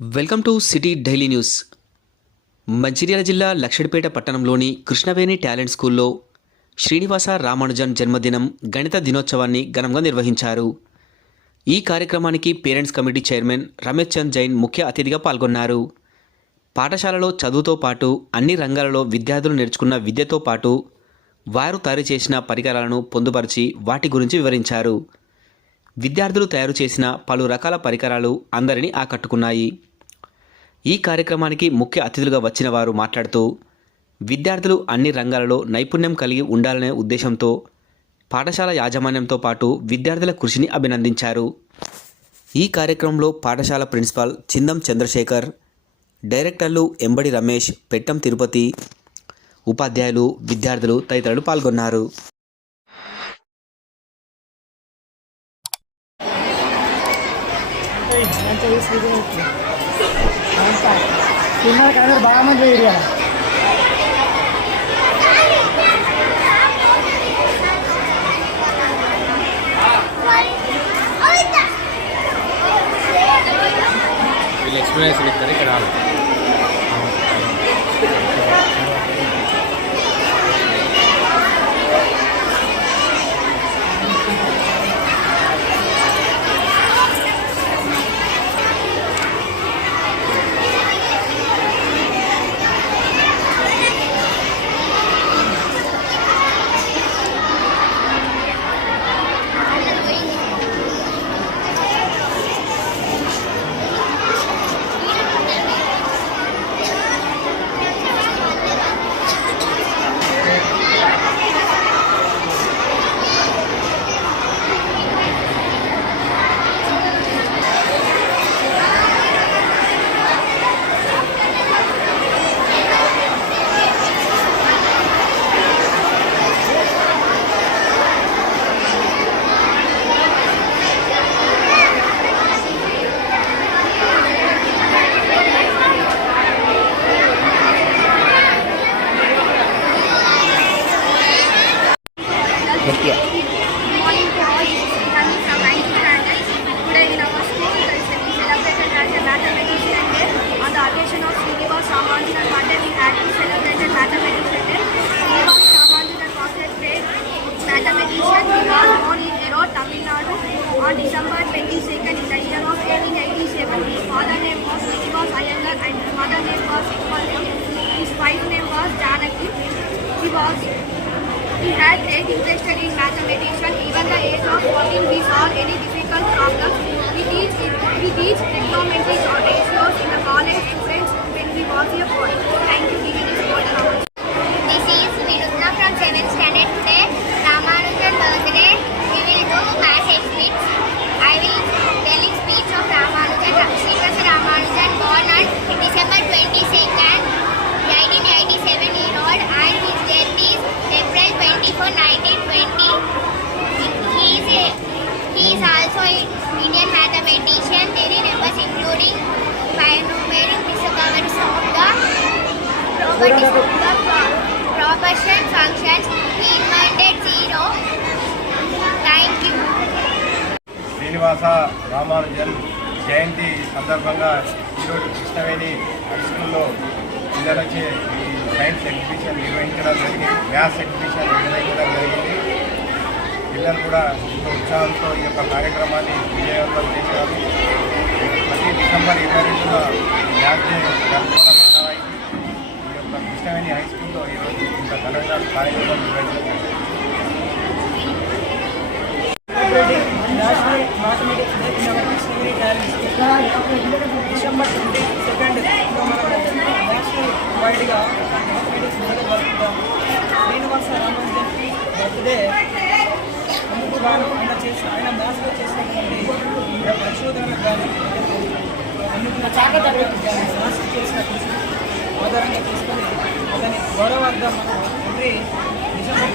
Welcome to city daily news. Mancherial జిల్లా లక్షడిపేట పట్టణంలోని Krishnaveni talent స్కూల్లో శ్రీనివాస రామానుజన్ జన్మదినం గణిత దినోత్సవాన్ని ఘనంగా నిర్వహించారు. ఈ కార్యక్రమానికి parents committee chairman Ramesh Chand Jain ముఖ్య అతిథిగా పాల్గొన్నారు. పాఠశాలలో చదువుతో పాటు అన్ని రంగాలలో విద్యార్థులు నేర్చుకున్న విద్యతో పాటు వారు తయారు చేసిన పరికరాలను పొందుపరిచి వాటి గురించి వివరించారు. విద్యార్థులు తయారు చేసిన పలు రకాల పరికరాలు అందరినీ ఆకట్టుకున్నాయి. ఈ కార్యక్రమానికి ముఖ్య అతిథులుగా వచ్చిన వారు మాట్లాడుతూ విద్యార్థులు అన్ని రంగాలలో నైపుణ్యం కలిగి ఉండాలనే ఉద్దేశంతో పాఠశాల యాజమాన్యంతో పాటు విద్యార్థుల కృషిని అభినందించారు. ఈ కార్యక్రమంలో పాఠశాల ప్రిన్సిపాల్ చిందం చంద్రశేఖర్, డైరెక్టర్లు ఎంబడి రమేష్, పెట్టం తిరుపతి, ఉపాధ్యాయులు, విద్యార్థులు తదితరులు పాల్గొన్నారు. బాగా మంది ఏరియా వీళ్ళు ఎక్స్ప్లెనేషన్ ఇస్తారు ఇక్కడ on December 22nd in the year of 1887. His father name was Srinivas Iyengar and his mother name was Ikmal. His wife name was Janaki. He had great interest in mathematics. Even the age of 14 he solved any difficult problems. He teach trigonometry or ratios in the college students when he was a boy. Thank you, giving this golden hour. This is Vinutna from 7th standard. Today, Ramanujan birthday. We will do math exhibits. I will tell in speech of Ramanujan. Srinivasa Ramanujan born on December 22nd, 1887-year-old, and his death is April 24, 1920. He is also an Indian mathematician. Theory numbers including numeric discoveries of the properties of the proportion functions. He invented zero. Thank you. Srinivasa Ramanujan జయంతి సందర్భంగా ఈరోజు Krishnaveni high స్కూల్లో పిల్లలచే ఈ science exhibition నిర్వహించడం జరిగింది, maths exhibition నిర్వహించడం జరిగింది. పిల్లలు కూడా ఎంతో ఉత్సాహంతో ఈ యొక్క కార్యక్రమాన్ని విజయవంతం చేశారు. ప్రతి డిసెంబర్ 22న మ్యాథ్స్ డే జరుపుకోవడం ఆనవాయితీ. ఈ యొక్క కృష్ణవేణి హై స్కూల్లో ఈరోజు ఇంత ఘనంగా కార్యక్రమం నిర్వహించడం national mathematics day in our Krishnaveni talent December 22nd national వైడ్గా మ్యాథమెటిక్స్ డే జరుపుతాం. శ్రీనివాస రామానుజన్ బర్త్డే అందుకు గాను ఆయన మ్యాథ్స్లో చేసినటువంటి పరిశోధనలకు కానీ మ్యాథ్స్ చేసిన కృషి ఆధారంగా తీసుకొని అతని గౌరవార్థం మనం ఎవ్రీ డిసెంబర్